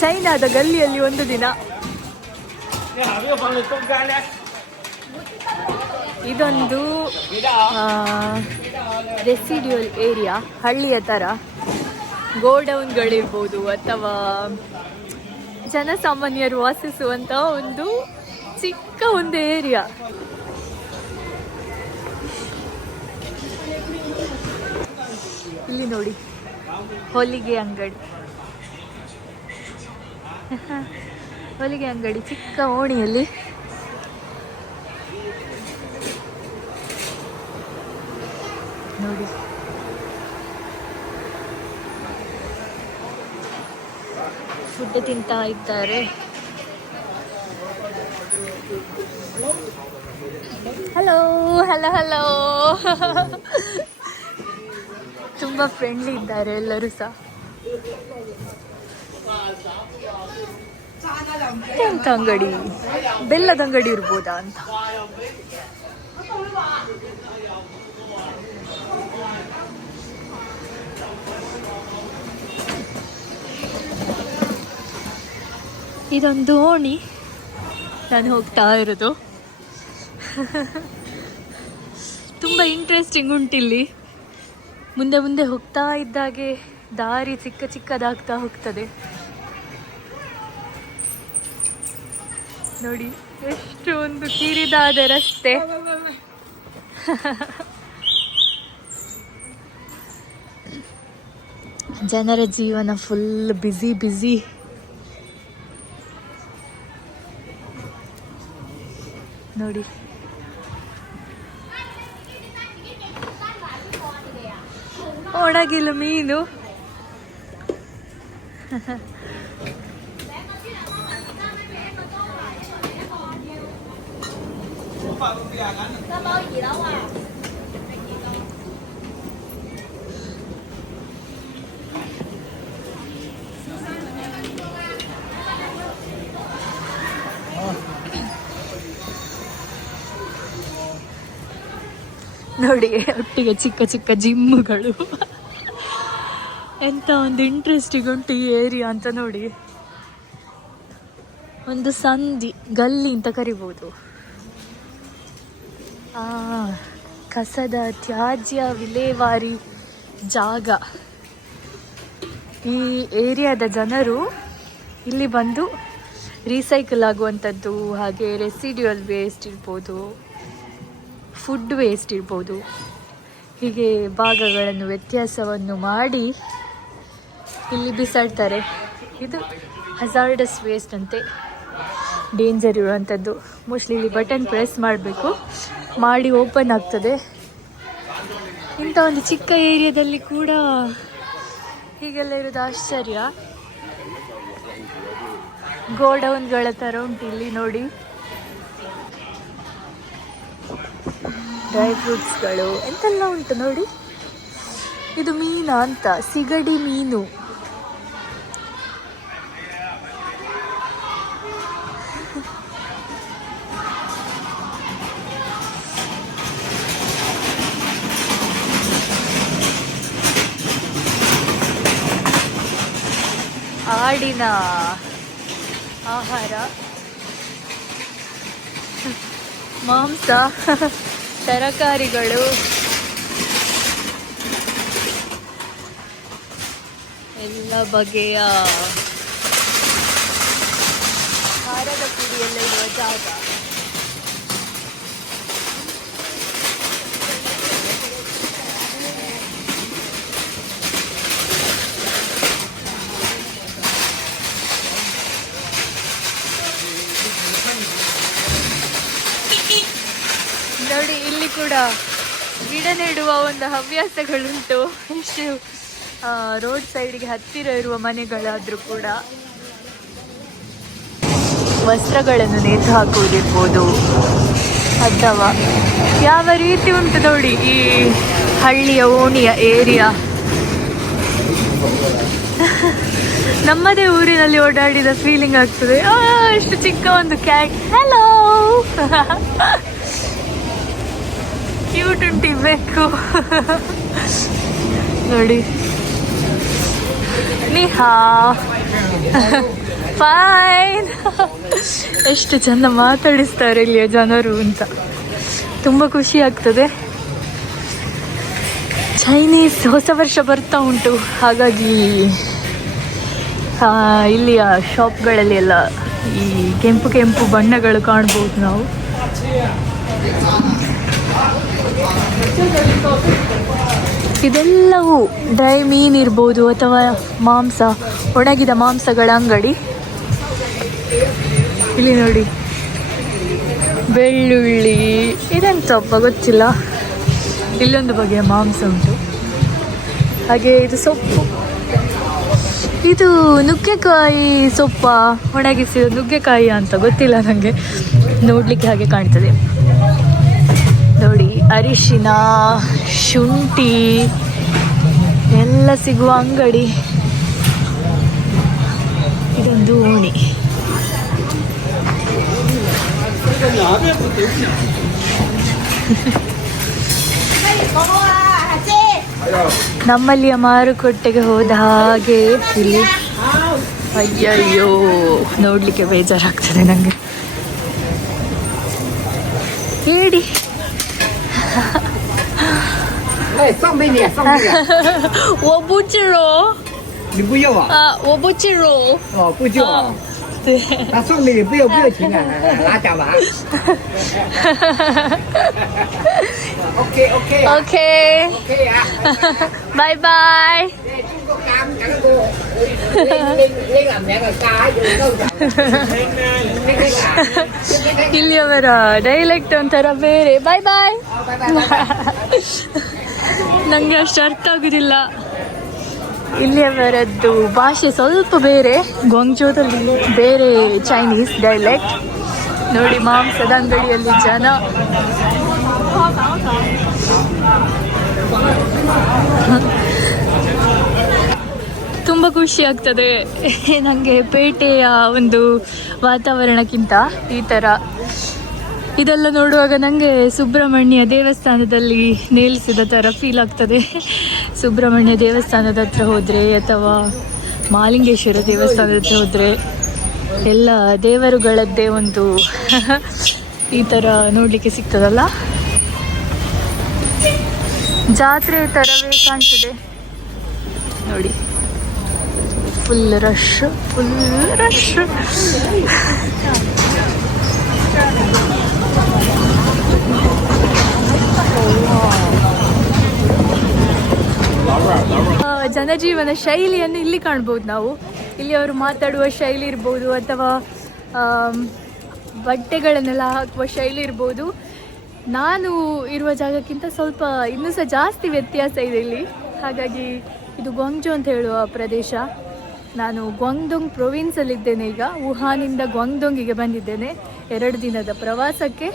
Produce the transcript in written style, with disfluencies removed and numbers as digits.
ಚೈನಾದ ಗಲ್ಲಿಯಲ್ಲಿ ಒಂದು ದಿನ. ಇದೊಂದು ರೆಸಿಡ್ಯೂಯಲ್ ಏರಿಯಾ, ಹಳ್ಳಿಯ ಥರ ಗೋಡೌನ್ಗಳಿರ್ಬೋದು ಅಥವಾ ಜನಸಾಮಾನ್ಯರು ವಾಸಿಸುವಂಥ ಒಂದು ಚಿಕ್ಕ ಒಂದು ಏರಿಯಾ. ಇಲ್ಲಿ ನೋಡಿ, ಹೊಲಿಗೆ ಅಂಗಡಿ, ಹೊಲಿಗೆ ಅಂಗಡಿ ಚಿಕ್ಕ ಓಣಿಯಲ್ಲಿ. ನೋಡಿ, ಫುಡ್ ತಿಂತಾ ಇದ್ದಾರೆ. ಹಲೋ ಹಲೋ ಹಲೋ ತುಂಬ ಫ್ರೆಂಡ್ಲಿ ಇದ್ದಾರೆ ಎಲ್ಲರೂ ಸಹ. ಎಂತ ಅಂಗಡಿ, ಬೆಲ್ಲದ ಅಂಗಡಿ ಇರ್ಬೋದಾ ಅಂತ. ಇದೊಂದು ಓಣಿ ನಾನು ಹೋಗ್ತಾ ಇರೋದು. ತುಂಬ ಇಂಟ್ರೆಸ್ಟಿಂಗ್ ಉಂಟಿಲ್ಲಿ. ಮುಂದೆ ಮುಂದೆ ಹೋಗ್ತಾ ಇದ್ದಾಗೆ ದಾರಿ ಚಿಕ್ಕ ಚಿಕ್ಕದಾಗ್ತಾ ಹೋಗ್ತದೆ. ನೋಡಿ ಎಷ್ಟು ಒಂದು ಕಿರಿದಾದ ರಸ್ತೆ. ಜನರ ಜೀವನ ಫುಲ್ ಬ್ಯುಸಿ ಬ್ಯುಸಿ. ನೋಡಿ, ಒಣಗಿಲು ಮೀನು. ನೋಡಿ, ಒಟ್ಟಿಗೆ ಚಿಕ್ಕ ಚಿಕ್ಕ ಜಿಮ್ಮುಗಳು. ಎಂತ ಒಂದು ಇಂಟ್ರೆಸ್ಟಿಂಗ್ ಉಂಟು ಈ ಏರಿಯಾ ಅಂತ ನೋಡಿ. ಒಂದು ಸಂಧಿ, ಗಲ್ಲಿ ಅಂತ ಕರಿಬೋದು. ಕಸದ ತ್ಯಾಜ್ಯ ವಿಲೇವಾರಿ ಜಾಗ. ಈ ಏರಿಯಾದ ಜನರು ಇಲ್ಲಿ ಬಂದು ರೀಸೈಕಲ್ ಆಗುವಂಥದ್ದು, ಹಾಗೆ ರೆಸಿಡ್ಯೂಯಲ್ ವೇಸ್ಟ್ ಇರ್ಬೋದು, ಫುಡ್ ವೇಸ್ಟ್ ಇರ್ಬೋದು, ಹೀಗೆ ಭಾಗಗಳನ್ನು ವ್ಯತ್ಯಾಸವನ್ನು ಮಾಡಿ ಇಲ್ಲಿ ಬಿಸಾಡ್ತಾರೆ. ಇದು ಹಜಾರ್ಡಸ್ ವೇಸ್ಟ್ ಅಂತೆ, ಡೇಂಜರ್ ಇರುವಂಥದ್ದು. ಮೋಸ್ಟ್ಲಿ ಇಲ್ಲಿ ಬಟನ್ ಪ್ರೆಸ್ ಮಾಡಬೇಕು, ಮಾಡಿ ಓಪನ್ ಆಗ್ತದೆ. ಇಂಥ ಒಂದು ಚಿಕ್ಕ ಏರಿಯಾದಲ್ಲಿ ಕೂಡ ಹೀಗೆಲ್ಲ ಇರೋದು ಆಶ್ಚರ್ಯ. ಗೋಡೌನ್ಗಳ ಥರ ಉಂಟು ಇಲ್ಲಿ ನೋಡಿ. ಡ್ರೈ ಫ್ರೂಟ್ಸ್ಗಳು ಎಂತೆಲ್ಲ ಉಂಟು ನೋಡಿ. ಇದು ಮೀನಾ ಅಂತ, ಸಿಗಡಿ ಮೀನು. ಆಡಿನ ಆಹಾರ, ಮಾಂಸ, ತರಕಾರಿಗಳು ಎಲ್ಲ ಬಗೆಯ ಖಾರದ ಪುಡಿಯೆಲ್ಲ ಇರುವ ಜಾಗ. ನೋಡಿ, ಇಲ್ಲಿ ಕೂಡ ಗಿಡ ನೆಡುವ ಒಂದು ಹವ್ಯಾಸಗಳುಂಟು. ಎಷ್ಟು ರೋಡ್ ಸೈಡ್ಗೆ ಹತ್ತಿರ ಇರುವ ಮನೆಗಳಾದರೂ ಕೂಡ ವಸ್ತ್ರಗಳನ್ನು ನೇತು ಹಾಕುವುದಿರ್ಬೋದು ಅಥವಾ ಯಾವ ರೀತಿ ಉಂಟು ನೋಡಿ ಈ ಹಳ್ಳಿಯ ಓಣಿಯ ಏರಿಯಾ. ನಮ್ಮದೇ ಊರಿನಲ್ಲಿ ಓಡಾಡಿದ ಫೀಲಿಂಗ್ ಆಗ್ತದೆ. ಎಷ್ಟು ಚಿಕ್ಕ ಒಂದು ಕ್ಯಾಟ್. ಹಲೋ, ಕ್ಯೂಟ್ ಉಂಟಿರ್ಬೇಕು ನೋಡಿ. ನೀ ಹಾ ಫೈನ್. ಎಷ್ಟು ಚಂದ ಮಾತಾಡಿಸ್ತಾರೆ ಇಲ್ಲಿಯ ಜನರು ಅಂತ ತುಂಬ ಖುಷಿ ಆಗ್ತದೆ. ಚೈನೀಸ್ ಹೊಸ ವರ್ಷ ಬರ್ತಾ ಉಂಟು, ಹಾಗಾಗಿ ಇಲ್ಲಿಯ ಶಾಪ್ಗಳಲ್ಲಿ ಎಲ್ಲ ಈ ಕೆಂಪು ಕೆಂಪು ಬಣ್ಣಗಳು ಕಾಣ್ಬೋದು ನಾವು. ಇದೆಲ್ಲವೂ ಡ್ರೈ ಮೀನ್ ಇರ್ಬೋದು ಅಥವಾ ಮಾಂಸ, ಒಣಗಿದ ಮಾಂಸಗಳ ಅಂಗಡಿ. ಇಲ್ಲಿ ನೋಡಿ, ಬೆಳ್ಳುಳ್ಳಿ ಇದೆಂತಪ್ಪ ಗೊತ್ತಿಲ್ಲ. ಇಲ್ಲೊಂದು ಬಗೆಯ ಮಾಂಸ ಉಂಟು. ಹಾಗೆ ಇದು ಸೊಪ್ಪು, ಇದು ನುಗ್ಗೆಕಾಯಿ ಸೊಪ್ಪ, ಒಣಗಿಸಿದ ನುಗ್ಗೆಕಾಯಿ ಅಂತ ಗೊತ್ತಿಲ್ಲ ನನಗೆ, ನೋಡಲಿಕ್ಕೆ ಹಾಗೆ ಕಾಣ್ತದೆ. ನೋಡಿ, ಅರಿಶಿನ, ಶುಂಠಿ ಎಲ್ಲ ಸಿಗುವ ಅಂಗಡಿ. ಇದೊಂದು ಓಣಿ. ನಮ್ಮಲ್ಲಿಯ ಮಾರುಕಟ್ಟೆಗೆ ಹೋದ ಹಾಗೆ ಇಲ್ಲಿ. ಅಯ್ಯಯ್ಯೋ, ನೋಡ್ಲಿಕ್ಕೆ ಬೇಜಾರಾಗ್ತದೆ ನನಗೆ. ಹೇಳಿ. ಒಬ್ಬುಚಿರೋ 你不要啊？我不进入。哦，不就啊？对。那送给你，不要钱啊，拿奖吧。OK OK OK OK 啊，拜拜。中國監緊個拎銀名嘅街要收獎。ಇಲ್ಲಿಯವರ ಡೈಲೆಕ್ಟ್ ಒಂಥರ ಬೇರೆ. ಬಾಯ್ ಬಾಯ್. ನನಗೆ ಅಷ್ಟು ಅರ್ಥ ಆಗುದಿಲ್ಲ. ಇಲ್ಲಿಯವರದ್ದು ಭಾಷೆ ಸ್ವಲ್ಪ ಬೇರೆ. ಗ್ವಾಂಗ್ಜೋದಲ್ಲಿ ಬೇರೆ ಚೈನೀಸ್ ಡೈಲೆಕ್ಟ್. ನೋಡಿ, ಮಾಂಸದ ಅಂಗಡಿಯಲ್ಲಿ ಜನ. ತುಂಬ ಖುಷಿ ಆಗ್ತದೆ ನನಗೆ ಪೇಟೆಯ ಒಂದು ವಾತಾವರಣಕ್ಕಿಂತ. ಈ ಥರ ಇದೆಲ್ಲ ನೋಡುವಾಗ ನನಗೆ ಸುಬ್ರಹ್ಮಣ್ಯ ದೇವಸ್ಥಾನದಲ್ಲಿ ನೇಲಿಸಿದ ಥರ ಫೀಲ್ ಆಗ್ತದೆ. ಸುಬ್ರಹ್ಮಣ್ಯ ದೇವಸ್ಥಾನದ ಹತ್ರ ಹೋದರೆ ಅಥವಾ ಮಾಲಿಂಗೇಶ್ವರ ದೇವಸ್ಥಾನದ ಹತ್ರ ಹೋದರೆ ಎಲ್ಲ ದೇವರುಗಳದ್ದೇ ಒಂದು ಈ ಥರ ನೋಡಲಿಕ್ಕೆ ಸಿಗ್ತದಲ್ಲ. ಜಾತ್ರೆ ಥರವೇ ಕಾಣ್ತದೆ ನೋಡಿ. Full rush, full rush. ಜನಜೀವನ ಶೈಲಿಯನ್ನು ಇಲ್ಲಿ ಕಾಣ್ಬೋದು ನಾವು. ಇಲ್ಲಿ ಅವರು ಮಾತಾಡುವ ಶೈಲಿ ಇರ್ಬೋದು ಅಥವಾ ಬಟ್ಟೆಗಳನ್ನೆಲ್ಲ ಹಾಕುವ ಶೈಲಿ ಇರ್ಬೋದು. ನಾನು ಇರುವ ಜಾಗಕ್ಕಿಂತ ಸ್ವಲ್ಪ ಇನ್ನೂ ಸಹ ಜಾಸ್ತಿ ವ್ಯತ್ಯಾಸ ಇದೆ ಇಲ್ಲಿ. ಹಾಗಾಗಿ ಇದು ಗ್ವಾಂಗ್ಜೋ ಅಂತ ಹೇಳುವ ಪ್ರದೇಶ. ನಾನು ಗ್ವಾಂಗ್ಡೋಂಗ್ ಪ್ರೊವಿನ್ಸಲ್ಲಿದ್ದೇನೆ ಈಗ. ವುಹಾನಿಂದ ಗ್ವಾಂಗ್ಡೋಂಗಿಗೆ ಬಂದಿದ್ದೇನೆ 2 ದಿನದ ಪ್ರವಾಸಕ್ಕೆ.